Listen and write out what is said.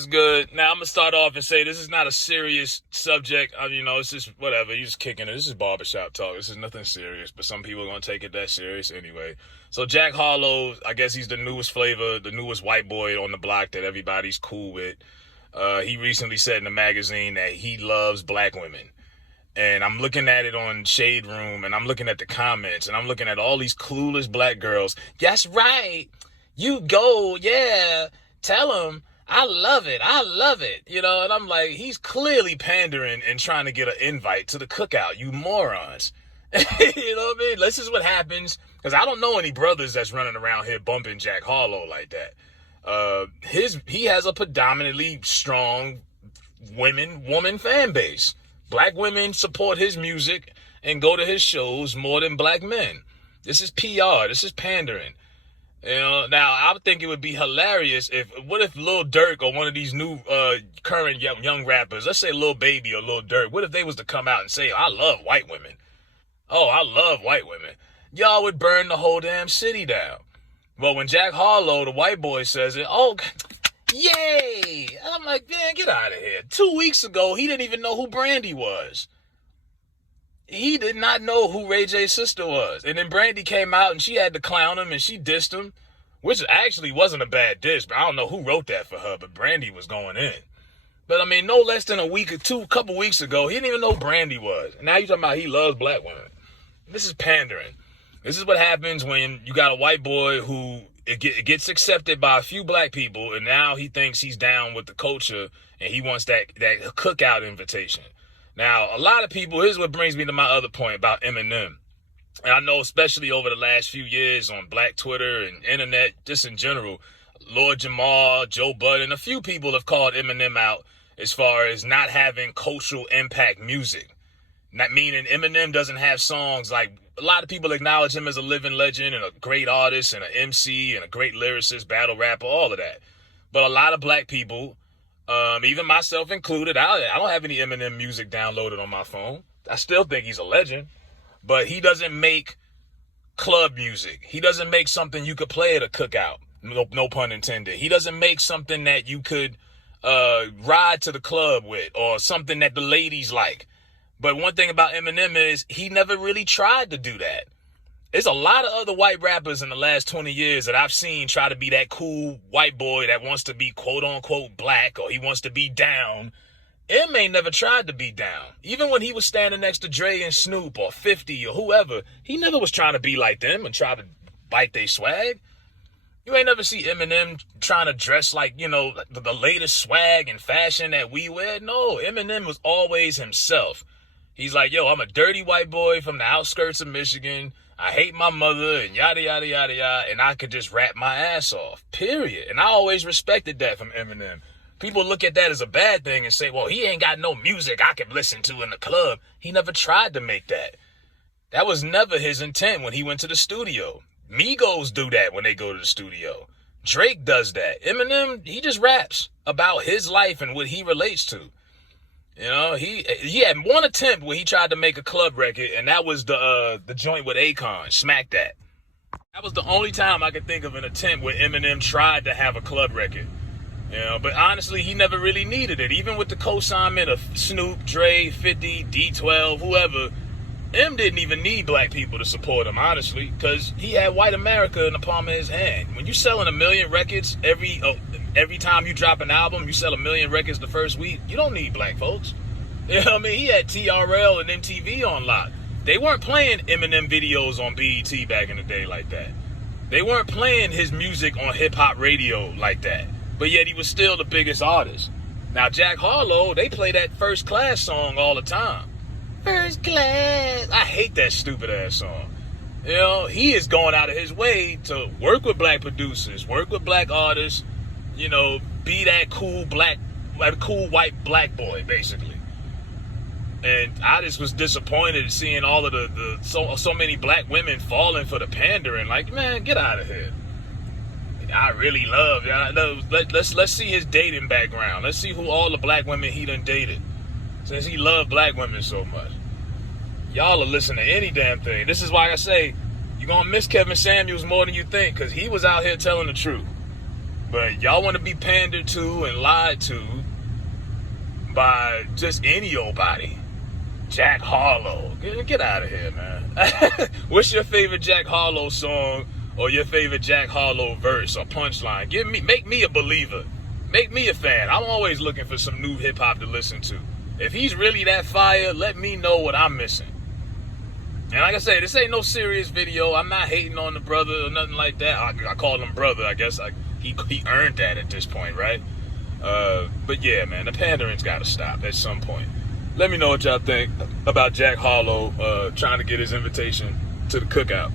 What's good? Now, I'm going to start off and say this is not a serious subject. It's just whatever. You're just kicking it. This is barbershop talk. This is nothing serious, but some people are going to take it that serious anyway. So Jack Harlow, I guess he's the newest flavor, the newest white boy on the block that everybody's cool with. He recently said in the magazine that he loves black women. And I'm looking at it on Shade Room, and I'm looking at the comments, and I'm looking at all these clueless black girls. That's right. You go, yeah. Tell him. I love it. I love it. And I'm like, he's clearly pandering and trying to get an invite to the cookout, you morons. You know what I mean? This is what happens, because I don't know any brothers that's running around here bumping Jack Harlow like that. He has a predominantly strong woman fan base. Black women support his music and go to his shows more than black men. This is PR. This is pandering. Now I would think it would be hilarious what if Lil Durk or one of these new current young rappers, let's say Lil Baby or Lil Durk, what if they was to come out and say, I love white women. Oh, I love white women. Y'all would burn the whole damn city down. Well, when Jack Harlow, the white boy, says it, oh, yay! I'm like, man, get out of here. 2 weeks ago, he didn't even know who Brandy was. He did not know who Ray J's sister was. And then Brandy came out and she had to clown him and she dissed him, which actually wasn't a bad diss, but I don't know who wrote that for her, but Brandy was going in. But I mean, no less than a couple weeks ago, he didn't even know who Brandy was. And now you're talking about he loves black women. This is pandering. This is what happens when you got a white boy who it gets accepted by a few black people, and now he thinks he's down with the culture and he wants that cookout invitation. Now, a lot of people, here's what brings me to my other point about Eminem. And I know especially over the last few years on black Twitter and internet, just in general, Lord Jamar, Joe Budden, a few people have called Eminem out as far as not having cultural impact music. Not meaning Eminem doesn't have songs like, a lot of people acknowledge him as a living legend and a great artist and an MC and a great lyricist, battle rapper, all of that. But a lot of black people, even myself included, I don't have any Eminem music downloaded on my phone. I still think he's a legend, but he doesn't make club music. He doesn't make something you could play at a cookout. No pun intended. He doesn't make something that you could ride to the club with or something that the ladies like. But one thing about Eminem is he never really tried to do that. There's a lot of other white rappers in the last 20 years that I've seen try to be that cool white boy that wants to be quote unquote black or he wants to be down. M ain't never tried to be down. Even when he was standing next to Dre and Snoop or 50 or whoever, he never was trying to be like them and try to bite their swag. You ain't never see Eminem trying to dress like, the latest swag and fashion that we wear. No, Eminem was always himself. He's like, yo, I'm a dirty white boy from the outskirts of Michigan. I hate my mother and yada, yada, yada, yada. And I could just rap my ass off, period. And I always respected that from Eminem. People look at that as a bad thing and say, well, he ain't got no music I can listen to in the club. He never tried to make that. That was never his intent when he went to the studio. Migos do that when they go to the studio. Drake does that. Eminem, he just raps about his life and what he relates to. He had one attempt where he tried to make a club record, and that was the joint with Akon, Smack That. That was the only time I could think of an attempt where Eminem tried to have a club record. But honestly, he never really needed it. Even with the co-signment of Snoop, Dre, 50, D12, whoever, M didn't even need black people to support him, honestly, because he had white America in the palm of his hand. When you're selling 1 million records every time you drop an album, you sell 1 million records the first week, you don't need black folks. You know what I mean? He had TRL and MTV on lock. They weren't playing Eminem videos on BET back in the day like that. They weren't playing his music on hip-hop radio like that. But yet he was still the biggest artist. Now, Jack Harlow, they play that First Class song all the time. First Class. I hate that stupid-ass song. He is going out of his way to work with black producers, work with black artists, be that cool white black boy, basically. And I just was disappointed seeing all of the so many black women falling for the pandering. Like, man, get out of here. I really love. Let's see his dating background. Let's see who all the black women he done dated, since he loved black women so much. Y'all are listening to any damn thing. This is why I say you're gonna miss Kevin Samuels more than you think, because he was out here telling the truth. But y'all want to be pandered to and lied to by just any old body. Jack Harlow. Get out of here, man. What's your favorite Jack Harlow song or your favorite Jack Harlow verse or punchline? Make me a believer. Make me a fan. I'm always looking for some new hip hop to listen to. If he's really that fire, let me know what I'm missing. And like I say, this ain't no serious video. I'm not hating on the brother or nothing like that. I call him brother. I guess he earned that at this point, right? But yeah, man, the pandering's got to stop at some point. Let me know what y'all think about Jack Harlow trying to get his invitation to the cookout.